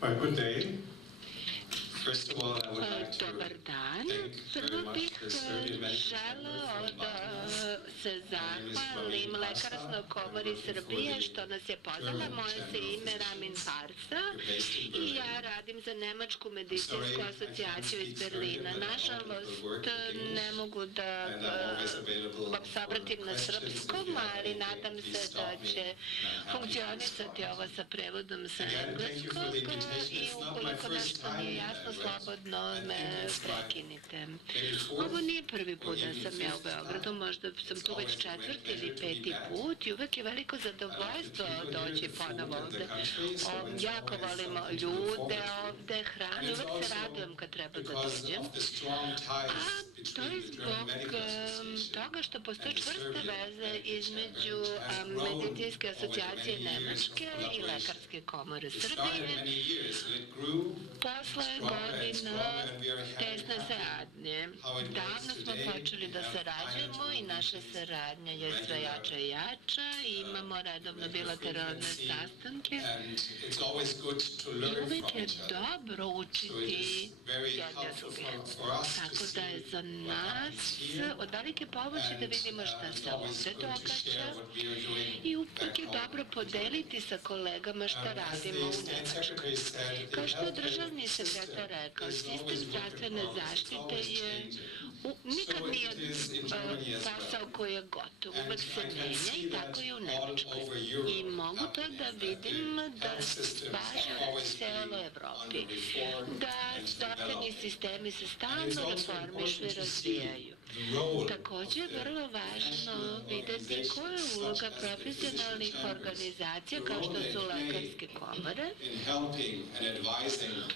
Well, good day. First of all, I would like to Dobar dan. thank very Prvo much bih the Serbian Medical želeo Chamber for da inviting us. se zahvalim Lekarskoj komori Srbije što nas je pozvala. Moje se ime Ramin Farsa i ja radim za Nemačku medicinsku asocijaciju iz Berlina. Nažalost, ne mogu da vam se obratim na srpskom, ali nadam se da će funkcionisati ovo sa prevodom sa engleskog i ukoliko nešto nije jasno, slobodno me prekinite. Ovo nije prvi put da sam ja u Beogradu, možda sam tu već četvrti ili peti put i uvek je veliko zadovoljstvo doći ponovo ovde. Jako volimo ljude ovde, hranu, uvek se radujem kad treba da dođem. A to je zbog toga što postoje čvrste veze između medicinske asocijacije Nemačke i Lekarske komore Srbije. Posle godina tesne saradnje. Davno smo počeli da sarađujemo i naša saradnja je sve jača i jača i imamo redovno bilateralne sastanke. I uvijek je dobro učiti jedne druge. Tako da je za nas od velike pomoći da vidimo šta se ovde događa i uvijek je dobro podeliti sa kolegama šta radimo u Nemačkoj. Kao što je državni sekretar rekao, sistem zdravstvene zaštite je nikad nije posao koji je gotov, uvek se menja i tako je u Nemačkoj. I mogu to da vidim da važi u celoj Evropi, da zdravstveni sistemi se stalno reformišu i razvijaju. Takođe je vrlo važno videti koja je uloga profesionalnih organizacija kao što su lekarske komore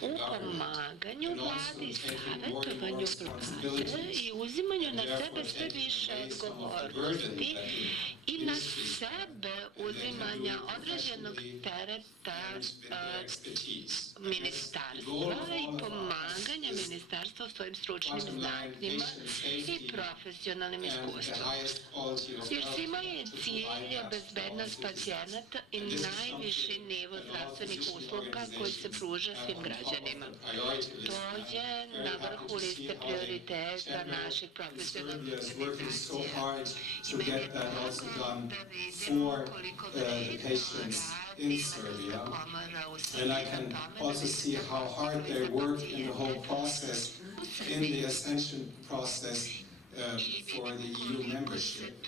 u pomaganju vladi, savjetovanju vlade i uzimanju na sebe sve više odgovornosti i na sebe uzimanja određenog tereta ministarstva i pomaganja ministarstva svojim stručnim znanjima i profesionalnim iskustvom. Jer svima je cilj bezbednost pacijenata i najviši nivo zdravstvenih usluga koji se pruža svim građanima. To je na vrhu liste prioriteta naših profesionalnih organizacija. I meni je drago da vidimo koliko patients in Serbia, and I can also see how hard they work in the whole process, in the ascension process for the EU membership.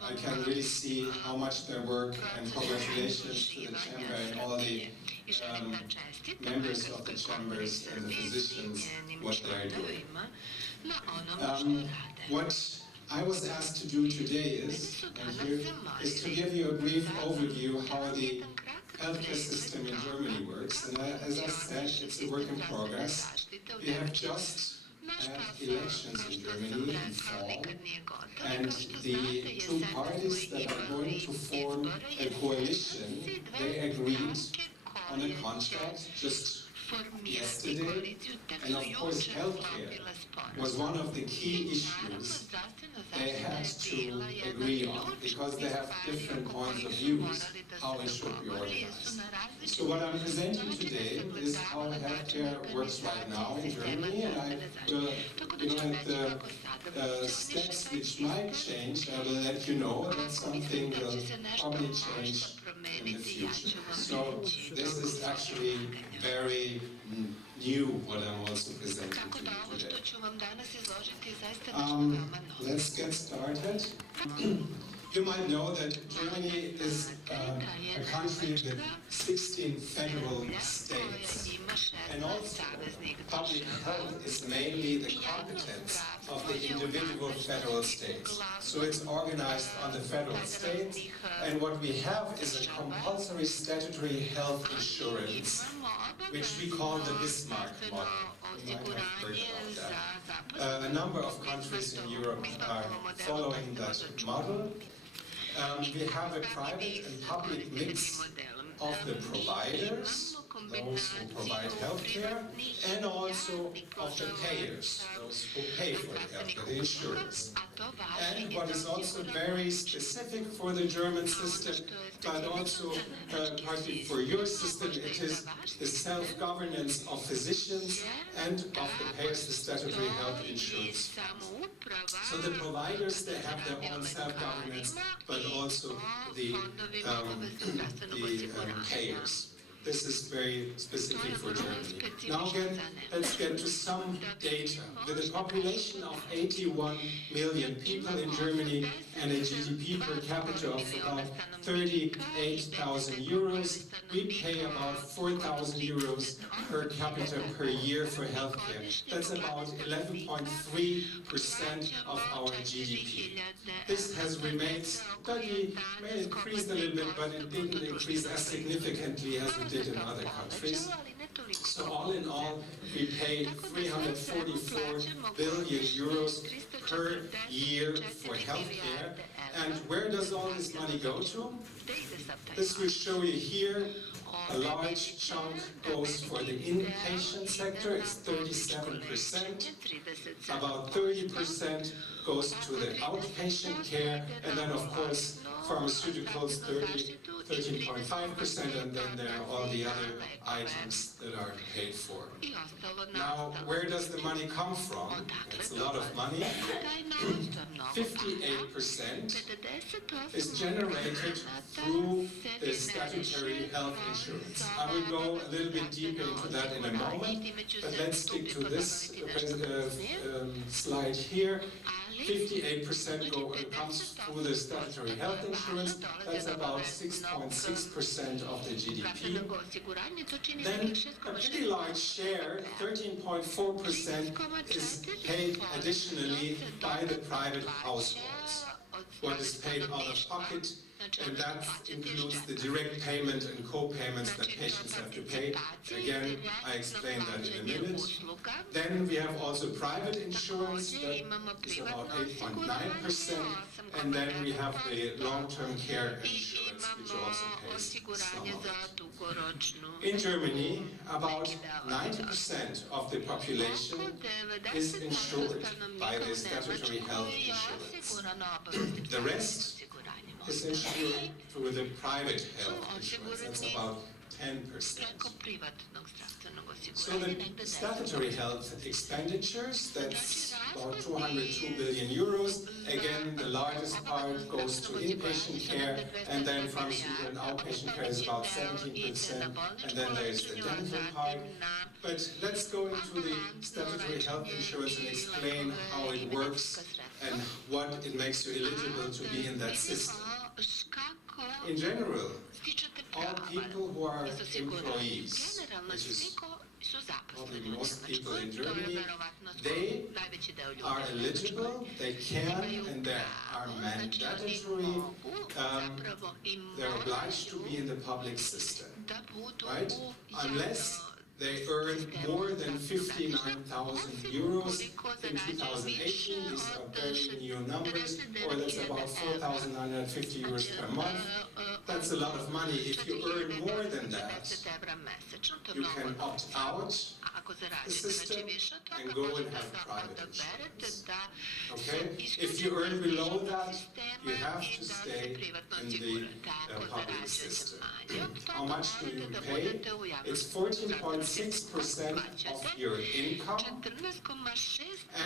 I can really see how much they work, and congratulations to the chamber and all the members of the chambers and the physicians, what they are doing. What I was asked to do today is to give you a brief overview how the healthcare system in Germany works. And as I said, it's a work in progress. We have just had elections in Germany in fall, and the two parties that are going to form a coalition, they agreed on a contract just yesterday, and of course healthcare was one of the key issues they had to agree on, because they have different points of views how it should be organized. So what I'm presenting today is how healthcare works right now in Germany, and I will, at the steps which might change, I will let you know that something will probably change in the future. So this is actually very new what I'm also presenting to you today. Let's get started. You might know that Germany is a country with 16 federal states, and also public health is mainly the competence of the individual federal states. So it's organized on the federal state, and what we have is a compulsory statutory health insurance, which we call the Bismarck model. You might have heard about that. A number of countries in Europe are following that model. We have a private and public mix of the providers, those who provide healthcare and also of the payers, those who pay for the healthcare, the insurance. And what is also very specific for the German system, but also partly for your system, it is the self-governance of physicians and of the payers, the statutory health insurance funds. So the providers, they have their own self-governance, but also the payers. This is very specific for Germany. Now again, let's get to some data. With a population of 81 million people in Germany and a GDP per capita of about 38,000 euros, we pay about 4,000 euros per capita per year for healthcare. That's about 11.3% of our GDP. This has remained steady, may increased a little bit, but it didn't increase as significantly as it did in other countries. So all in all, we pay 344 billion euros per year for healthcare. And where does all this money go to? This will show you here. A large chunk goes for the inpatient sector, it's 37%. About 30% goes to the outpatient care, and then of course pharmaceuticals 13.5%, and then there are all the other items that are paid for. Now, where does the money come from? It's a lot of money. 58% is generated through the statutory health insurance. I will go a little bit deeper into that in a moment, but let's stick to this slide here. 58% comes through the statutory health insurance. That's about 6.6% of the GDP. Then a pretty large share, 13.4%, is paid additionally by the private households. What is paid out of pocket, and that includes the direct payment and co-payments that patients have to pay. Again, I explain that in a minute. Then we have also private insurance, that is about 8.9%, and then we have the long-term care insurance, which also pays some of it. In Germany, about 90% of the population is insured by the statutory health insurance. The rest is insured through the private health insurance. That's about 10%. So the statutory health expenditures, that's about 202 billion euros. Again, the largest part goes to inpatient care, and then pharmaceutical and outpatient care is about 17%, and then there's the dental part. But let's go into the statutory health insurance and explain how it works and what it makes you eligible to be in that system. In general, all people who are employees, which is probably most people in Germany, they are eligible, they can, and they are mandatory, they're obliged to be in the public system, right? Unless they earn more than 59,000 euros in 2018. These are very new numbers, or that's about 4,950 euros per month. That's a lot of money. If you earn more than that, you can opt out the system and go and have private insurance. Okay? If you earn below that, you have to stay in the public system. How much do you pay? It's 14.6% of your income,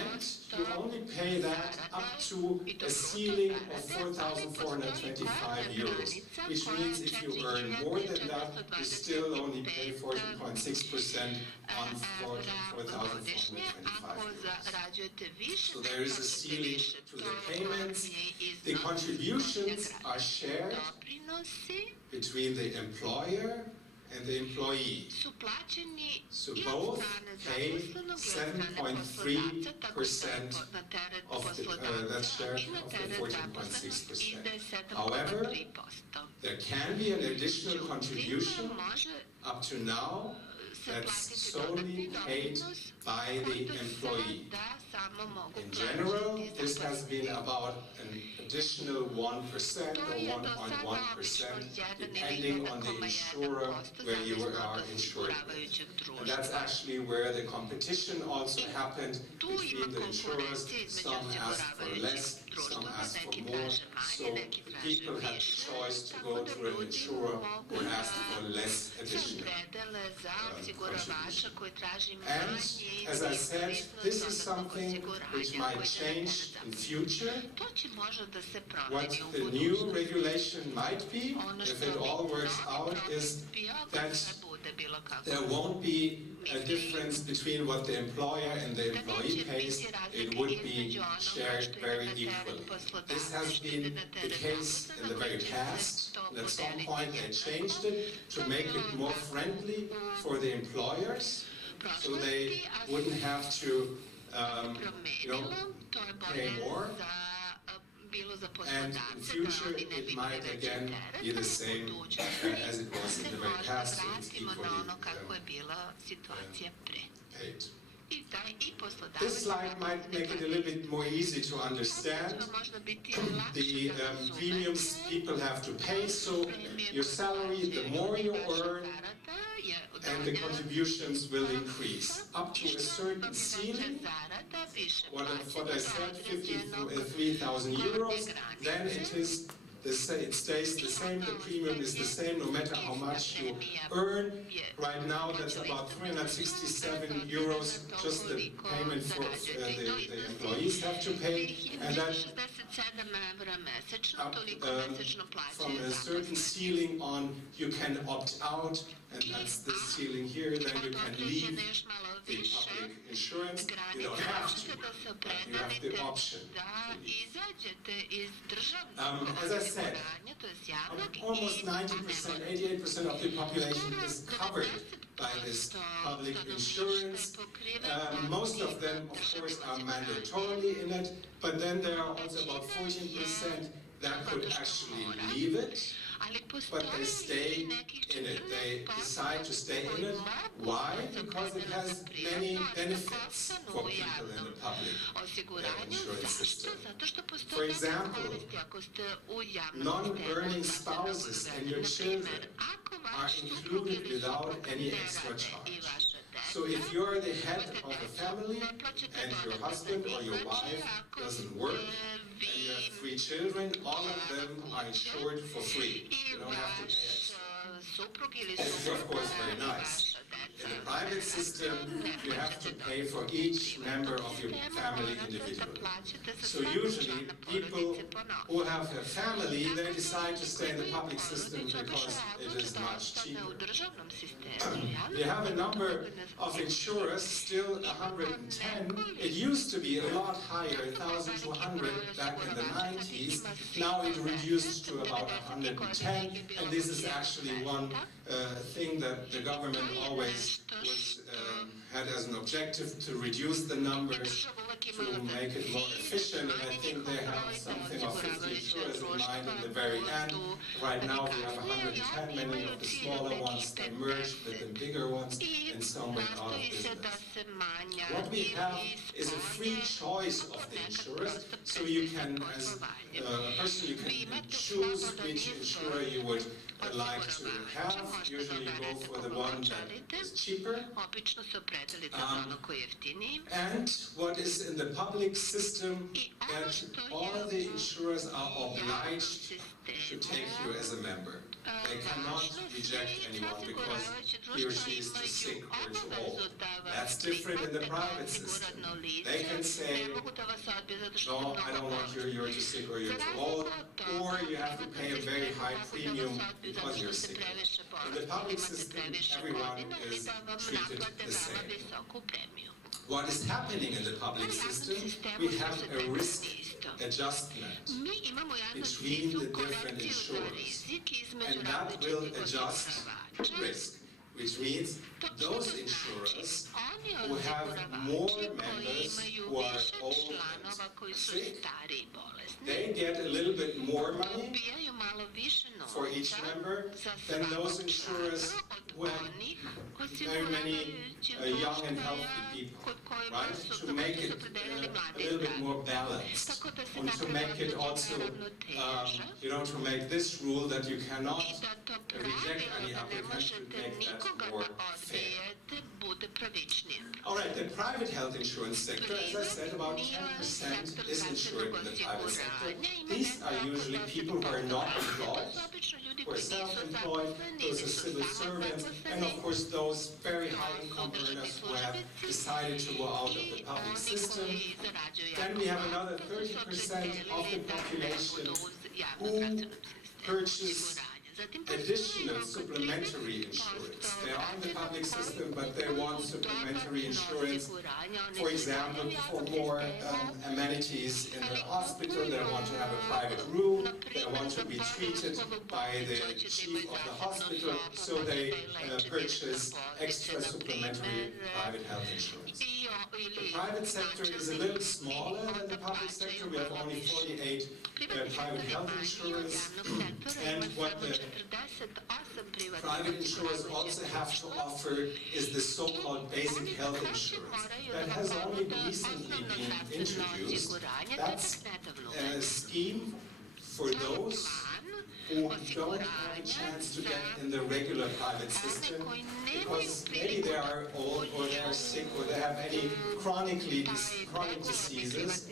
and you only pay that up to a ceiling of 4,425 euros, which means if you earn more than that, you still only pay 14.6% on 4,425 euros. So there is a ceiling to the payments. The contributions are shared between the employer and the employee. So both pay 7.3% of the, that's shared of the 14.6%. However, there can be an additional contribution up to now that's solely paid by the employee. In general, this has been about an additional 1% or 1.1%, depending on the insurer where you are insured with. And that's actually where the competition also happened between the insurers. Some asked for less, some asked for more. So people had the choice to go to an insurer who asked for less additional contribution. And as I said, this is something which might change in future. What the new regulation might be, if it all works out, is that there won't be a difference between what the employer and the employee pays. It would be shared very equally. This has been the case in the very past, and at some point they changed it to make it more friendly for the employers, so they wouldn't have to pay more. And in future, it might again be the same as it was in the very past, so it's equally paid. This slide might make it a little bit more easy to understand. The premiums people have to pay, so your salary, the more you earn, and the contributions will increase up to a certain ceiling. What I said, 53,000 euros. Then it stays the same. The premium is the same no matter how much you earn. Right now, that's about 367 euros. Just the payment for the employees have to pay, and that from a certain ceiling on, you can opt out, and that's the ceiling here. Then you can leave the public insurance. You don't have to, but you have the option to leave. As I said, almost 90%, 88% of the population is covered by this public insurance. Most of them, of course, are mandatorily in it, but then there are also about 14% that could actually leave it, but they stay in it. They decide to stay in it. Why? Because it has many benefits for people in the public insurance system. For example, non-earning spouses and your children are included without any extra charge. So if you're the head of a family and your husband or your wife doesn't work, and you have 3 children, all of them are insured for free. You don't have to pay extra. This is, of course, very nice. In the private system, you have to pay for each member of your family individually. So usually, people who have a family, they decide to stay in the public system because it is much cheaper. We have a number of insurers, still 110. It used to be a lot higher, 1,200 back in the 90s. Now it reduced to about 110, and this is actually one thing that the government always had as an objective, to reduce the numbers, to make it more efficient, and I think they have something of 50 insurers in mind in the very end. Right now we have 110, many of the smaller ones, they merged with the bigger ones, and some went out of business. What we have is a free choice of the insurers, so you can, as a person, you can choose which insurer you would like to have. Usually you go for the one that is cheaper. And what is in the public system, that all the insurers are obliged to take you as a member. They cannot reject anyone because he or she is too sick or too old. That's different in the private system. They can say, no, I don't want you, you're too sick or you're too old, or you have to pay a very high premium because you're sick. In the public system, everyone is treated the same. What is happening in the public system? We have a risk adjustment between the different insurers, and that will adjust risk, which means those insurers who have more members who are old and sick, they get a little bit more money for each member than those insurers who have very many young and healthy people, right? To make it a little bit more balanced, and to make it also, to make this rule that you cannot reject any applicant, to make that more fair. All right, the private health insurance sector, as I said, about 10% is insured in the private sector. These are usually people who are not employed, who are self-employed, those are civil servants, and of course those very high income earners who have decided to go out of the public system. Then we have another 30% of the population who purchase additional supplementary insurance. They are in the public system, but they want supplementary insurance, for example, for more amenities in the hospital. They want to have a private room. They want to be treated by the chief of the hospital, so they purchase extra supplementary private health insurance. The private sector is a little smaller than the public sector. We have only 48 private health insurers, and what the private insurers also have to offer is the so-called basic health insurance. That has only recently been introduced. That's a scheme for those who don't have a chance to get in the regular private system because maybe they are old or they are sick or they have any chronic diseases,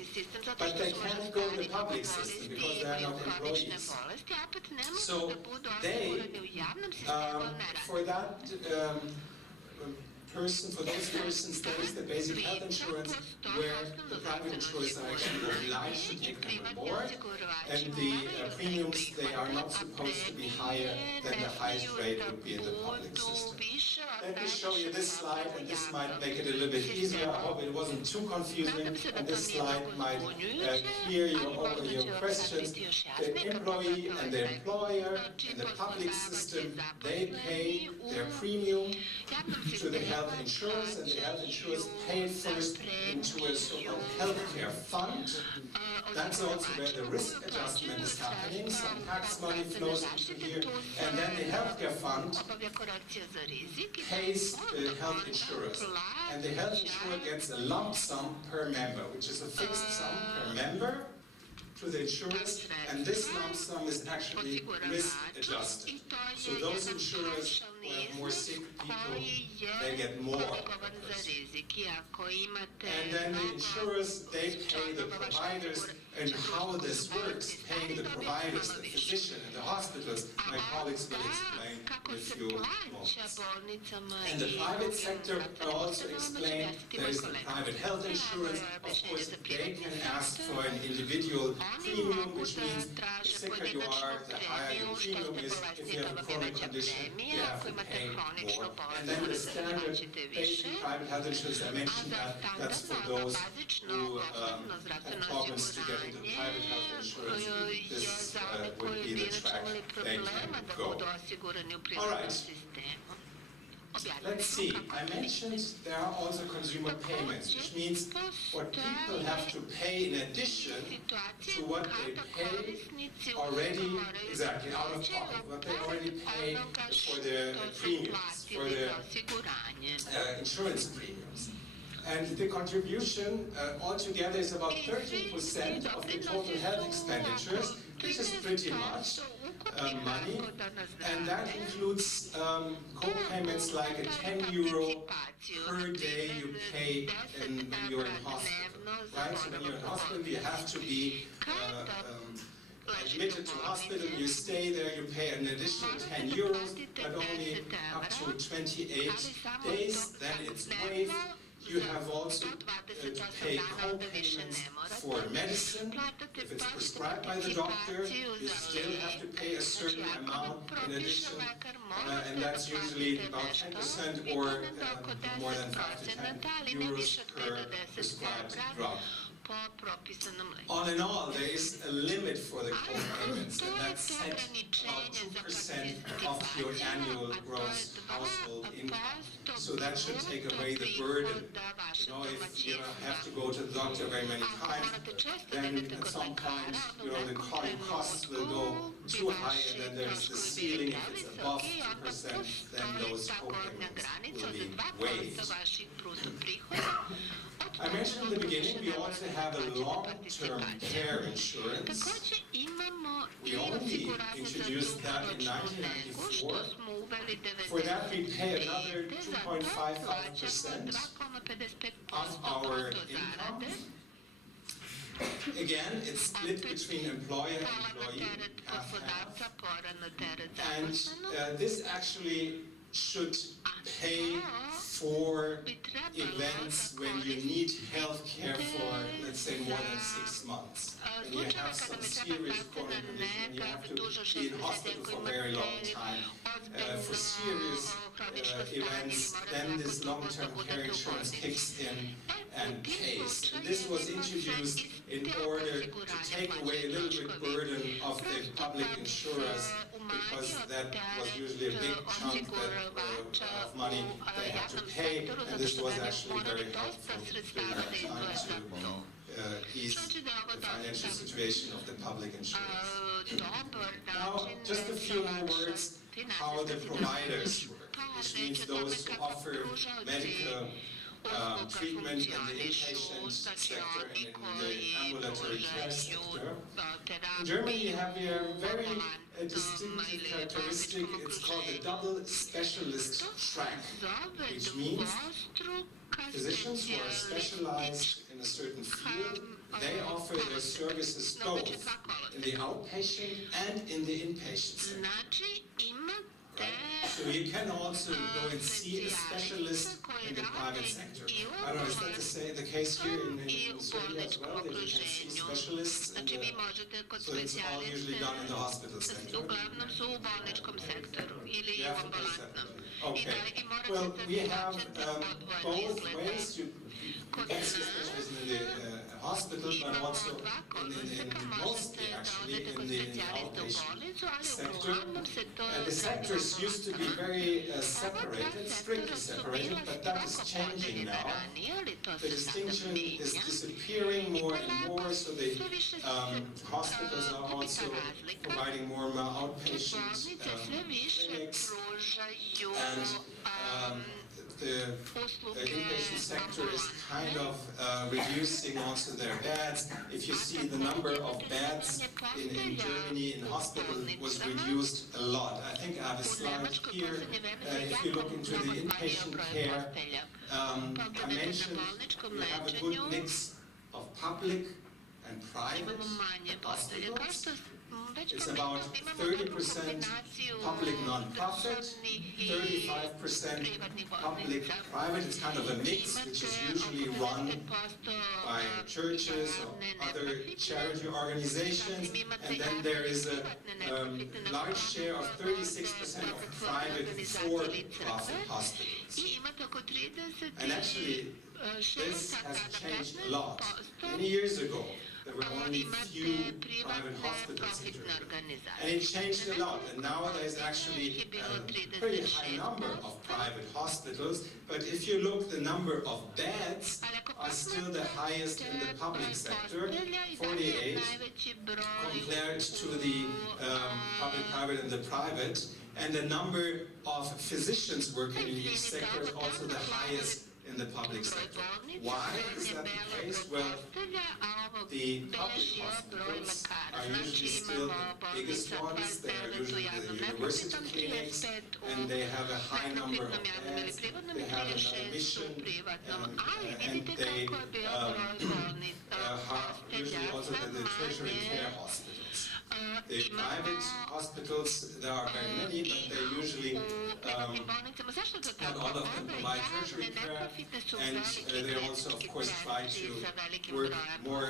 but they can't go in the public system because they are not employees. So they, for those persons, there is the basic health insurance where the private insurers are actually obliged to take them on board, and the premiums, they are not supposed to be higher than the highest rate would be in the public system. Let me show you this slide, and this might make it a little bit easier. I hope it wasn't too confusing, and this slide might clear all your questions. The employee and the employer in the public system, they pay their premium to the health insurers, and the health insurers pay first into a so-called healthcare fund. That's also where the risk adjustment is happening. Some tax money flows into here, and then the healthcare fund pays the health insurers. And the health insurer gets a lump sum per member, which is a fixed sum per member to the insurers, and this lump sum is actually risk adjusted. So those insurers who have more sick people, they get more. And then the insurers, they pay the providers, and how this works, paying the providers, the physician and the hospitals, my colleagues will explain in a few moments. And the private sector, I also explained, there is the private health insurance. Of course, they can ask for an individual premium, which means the sicker you are, the higher your premium is. If you have a chronic condition, you have to pay more. And then the standard basic private health insurance, I mentioned that's for those who have problems to get into private health insurance. This would be the track they can go. All right. Let's see, I mentioned there are also consumer payments, which means what people have to pay in addition to what they pay already, exactly, out of pocket, what they already pay for their premiums, for their insurance premiums. And the contribution altogether is about 13% of the total health expenditures, which is pretty much money, and that includes co-payments like a €10 per day you pay when you're in hospital, right? So when you're in hospital, you have to be admitted to hospital, you stay there, you pay an additional €10, but only up to 28 days, then it's waived. You have also to pay co-payments for medicine. If it's prescribed by the doctor, you still have to pay a certain amount in addition, and that's usually about 10% or more than 5 to 10 euros per prescribed drug. All in all, there is a limit for the co-payments, and that's set about 2% of your annual gross household income. So that should take away the burden. You know, if you have to go to the doctor very many times, then at some point, the costs will go too high, and then there's the ceiling. If it's above 2%, then those co-payments will be weight. sa vaših bruto prihoda. I mentioned in the beginning, we also have a long-term care insurance. Takođe imamo We i only osiguranje za introduced that in dugoročnu negu, 1994. što smo uveli For that, we pay another 1995. Za to plaćamo 2.55% 2,55% of our bruto zarade. income. Again, it's split between employer and Pola na employee, teret half-half. poslodavca, pola na teret And zaposlenog. this actually should pay for events when you need health care for, let's say, more than 6 months. And you have some serious chronic condition, and you have to be in hospital for a very long time. For serious events, then this long-term care insurance kicks in and pays. And this was introduced in order to take away a little bit burden of the public insurers, because that was usually a big chunk of money they had to pay, and this was actually very helpful during that time to ease the financial situation of the public insurance. Now, just a few more words how the providers work, which means those who offer medical treatment in the inpatient sector and in the ambulatory care sector. In Germany, you have a very distinctive characteristic. It's called the double specialist track, which means physicians who are specialized in a certain field, they offer their services both in the outpatient and in the inpatient sector. Right? So you can also go and see a specialist in the private sector. I don't know, is that the case here in Serbia as well, that you can see specialists in so it's all usually done in the hospital sector? Uglavnom su u bolničkom sektoru ili You u have to pay ambulantnom. separately. Okay. I morate Well, da we have plaćate odvojeno both izgleda. ways. You can see specialists in the hospital, but also in mostly actually in the outpatient sector. And the sectors used to be very separated, strictly separated, but that is changing now. The distinction is disappearing more and more, so the hospitals are also providing more and more outpatient clinics, and the inpatient sector is kind of reducing also their beds. If you see the number of beds in Germany in hospital was reduced a lot. I think I have a slide here. If you look into the inpatient care, I mentioned we have a good mix of public and private hospitals. It's about 30% public non-profit, 35% public-private. It's kind of a mix, which is usually run by churches or other charity organizations. And then there is a large share of 36% of private for-profit hospitals. And actually, this has changed a lot. Many years ago, there were only few private hospitals in Germany. And it changed a lot, and now there's actually a pretty high number of private hospitals, but if you look, the number of beds are still the highest in the public sector, 48, compared to the public, private, and the private, and the number of physicians working in each sector is also the highest in the public sector. Why is that the case? Well, the public hospitals are usually still the biggest ones. They are usually the university clinics, and they have a high number of beds. They have an admission, and they have usually also the tertiary care hospitals. The private hospitals, there are very many, but they usually, not all of them provide tertiary care, and they also, of course, try to work more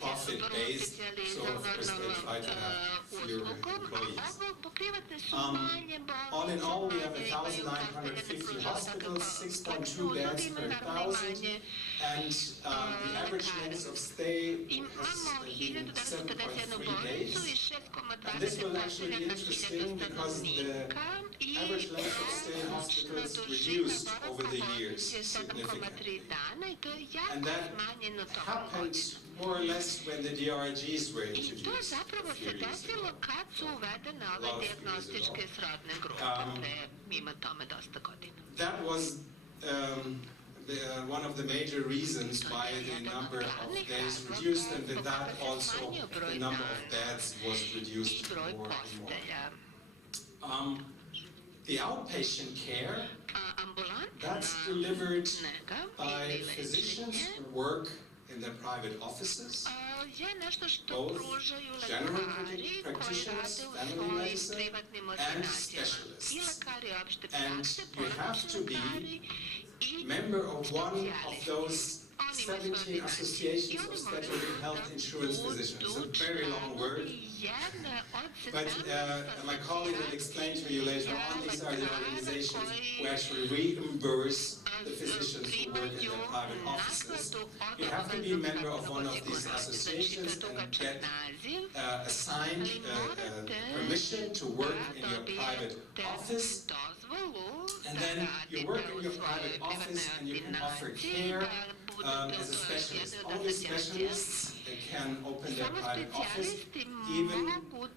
profit-based, so of course they try to have fewer employees. All in all, we have 1,950 hospitals, 6.2 beds per 1,000, and the average length of stay has been 7.3 days. And this will actually be interesting because the average length of stay in hospitals reduced over the years significantly. And that happened more or less when the DRGs were introduced. A lot of years ago. that was one of the major reasons why the number of days reduced, and with that also the number of beds was reduced more and more. The outpatient care, that's delivered by physicians who work in their private offices, both general practitioners, family medicine, and specialists. And you have to be member of one of those 17 associations of statutory health insurance physicians. It's a very long word, but my colleague will explain to you later on, these are the organizations who actually reimburse the physicians who work in their private offices. You have to be a member of one of these associations and get assigned permission to work in your private office. And then you work in your private office and you can offer care as a specialist. Only specialists can open their private office. Even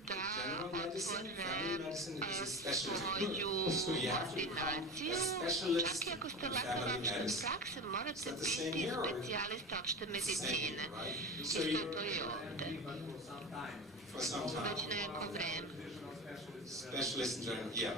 general medicine, family medicine is a specialty. So you have to become a specialist in family medicine. Is that the same here or the same here, right? So you for some time. Specialist in general, yeah. I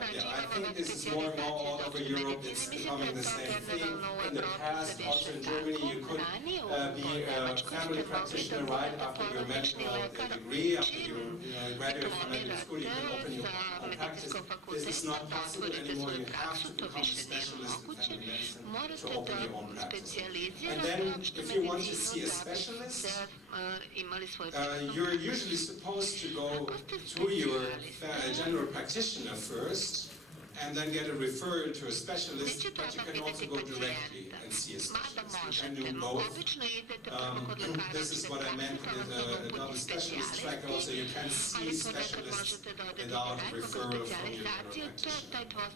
think this is more and more all over Europe. It's becoming the same thing. In the past, also in Germany, you could be a family practitioner right after your medical degree, after you graduate from medical school. You can open your own practice. This is not possible anymore. You have to become a specialist in family medicine to open your own practice. And then, if you want to see a specialist, you're usually supposed to go to your general practitioner first and then get a referral to a specialist, but you can also go directly and see a specialist. You can do both. This is what I meant with a double specialist track. Also, you can see specialists without referral from your general practitioner.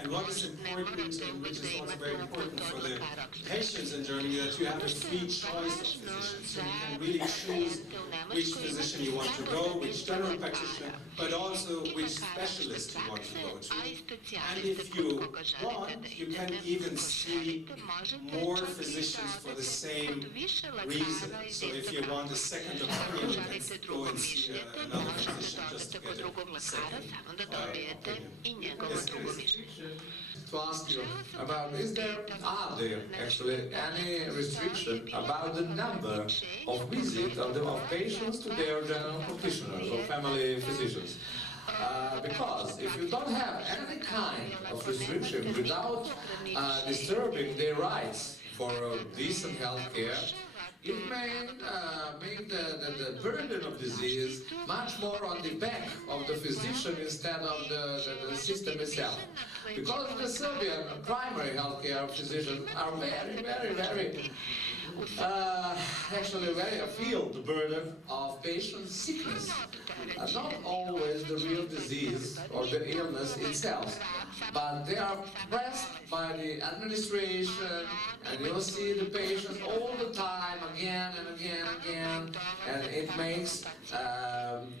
And what is important, and which is also very important for the patients in Germany, that you have a free choice of physicians. So you can really choose which physician you want to go, which general practitioner, but also which specialist you want to go to. And if you want, you can even see more physicians for the same reason. So if you want a second opinion, you can go and see another physician just to get a second opinion. Yes, to ask you about, are there actually any restriction about the number of visits of patients to their general practitioners or family physicians? Because if you don't have any kind of restriction without disturbing their rights for decent health care, it may make the burden of disease much more on the back of the physician instead of the system itself. Because the Serbian primary healthcare physicians are very actually feel the burden of patient sickness. Not always the real disease or the illness itself, but they are pressed by the administration, and you'll see the patient all the time, again and again, and it makes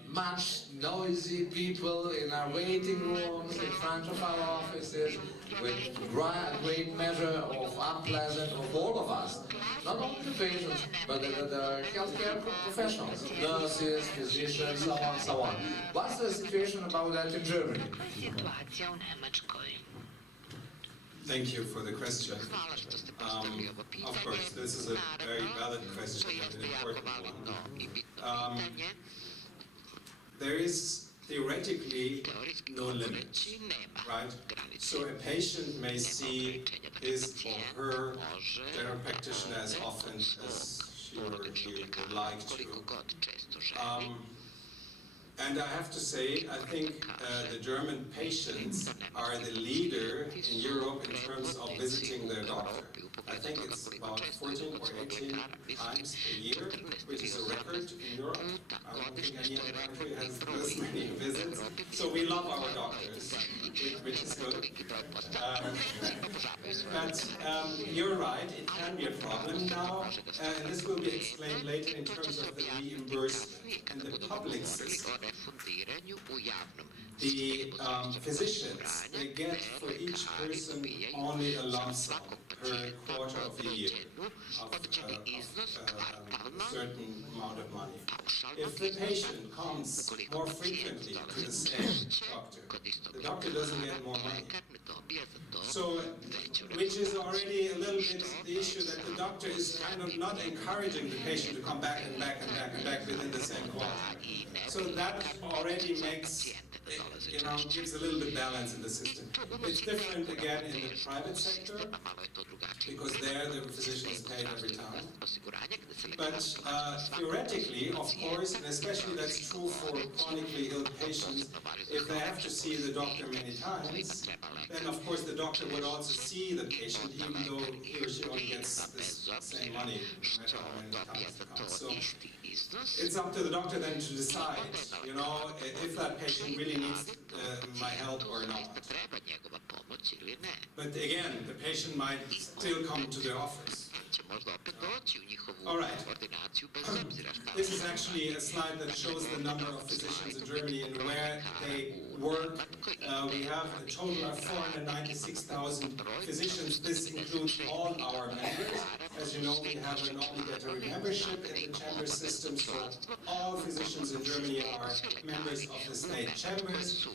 much noisy people in our waiting rooms in front of our offices, with great measure of unpleasant of all of us. Not only the patients, but the healthcare professionals, nurses, physicians, so on. What's the situation about that in Germany? Thank you for the question. Of course, this is a very valid question and an important one. There is theoretically no limit, right? So a patient may see his or her general practitioner as often as she or he would like to. And I have to say, I think the German patients are the leader in Europe in terms of visiting their doctor. I think it's about 14 or 18 times a year, which is a record in Europe. I don't think any other country has this many visits. So we love our doctors, which is good. But you're right, it can be a problem now, and this will be explained later in terms of the reimbursement in the public system. The physicians, they get for each person only a lump sum per quarter of a year of a certain amount of money. If the patient comes more frequently to the same doctor, the doctor doesn't get more money. So, which is already a little bit the issue that the doctor is kind of not encouraging the patient to come back and back and back and back within the same quarter. So that already makes, gives a little bit balance in the system. It's different again in the private sector, because there the physician is paid every time. But theoretically, of course, and especially that's true for chronically ill patients, if they have to see the doctor many times, then of course the doctor would also see the patient, even though he or she only gets this same money, no matter how many times it comes. So it's up to the doctor then to decide, if that patient really needs my help or not. But again, the patient might still come to the office. All right. This is actually a slide that shows the number of physicians in Germany and where they work. We have a total of 496,000 physicians. This includes all our members. As you know, we have an obligatory membership in the chamber system, so all physicians in Germany are members of the state chambers.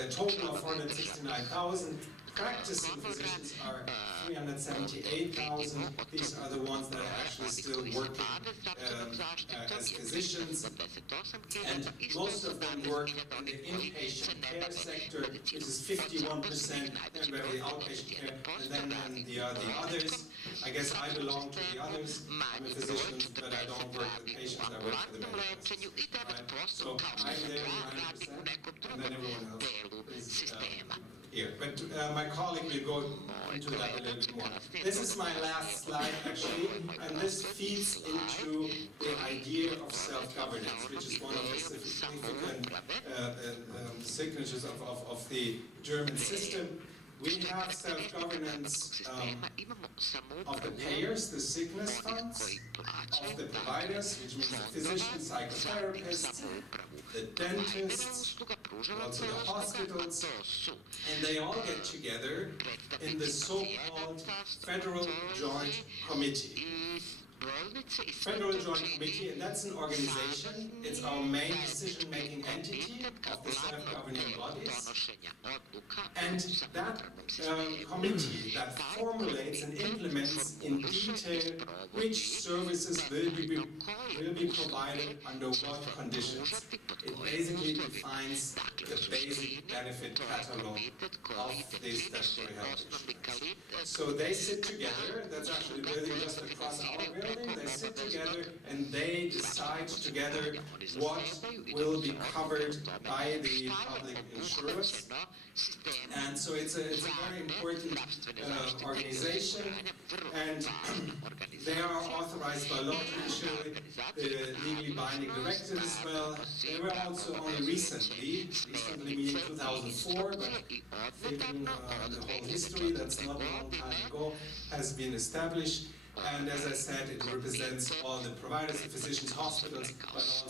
A total of 469,000. Practicing physicians are 378,000. These are the ones that are actually still working as physicians. And most of them work in the inpatient care sector, which is 51%. Then we have the outpatient care, and then the others. I guess I belong to the others. I'm a physician, but I don't work with patients. I work for the medical. Right? So I'm there 90%, and then everyone else is here. But my colleague will go into that a little bit more. This is my last slide, actually, and this feeds into the idea of self-governance, which is one of the significant signatures of the German system. We have self-governance of the payers, the sickness funds, of the providers, which means the physicians, psychotherapists, the dentists, also the hospitals, and they all get together in the so-called Federal Joint Committee. Federal Joint Committee, and that's an organization. It's our main decision-making entity of the self-governing bodies. And that committee that formulates and implements in detail which services will be provided under what conditions. It basically defines the basic benefit catalog of the statutory health insurance. So they sit together, that's actually the building just across our building. They sit together and they decide together what will be covered by the public insurers. And so it's a very important organization, and they are authorized by law to issue the legally binding directive as well. They were also only recently meaning 2004, but thinking the whole history, that's not a long time ago, has been established. And as I said, it represents all the providers, the physicians, hospitals, but also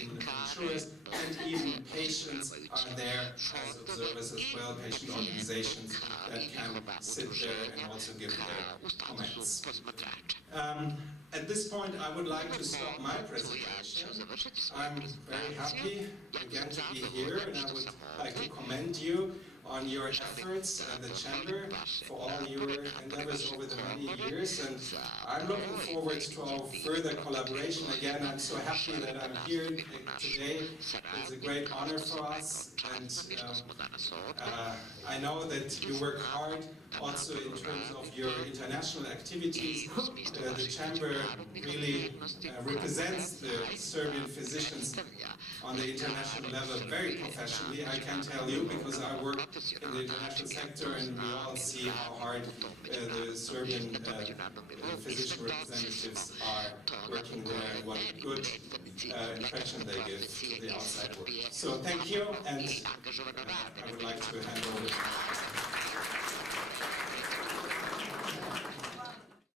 insurers, and even patients are there as observers as well, patient organizations that can sit there and also give their comments. At this point, I would like to stop my presentation. I'm very happy again to be here, and I would like to commend you on your efforts and the Chamber for all your endeavors over the many years, and I'm looking forward to our further collaboration. Again, I'm so happy that I'm here today. It's a great honor for us, and I know that you work hard also in terms of your international activities. The Chamber really represents the Serbian physicians on the international level very professionally. I can tell you, because I work in the international sector, and we all see how hard the Serbian physician representatives are working there, and what a good impression they give to the outside world. So thank you, and I would like to hand over.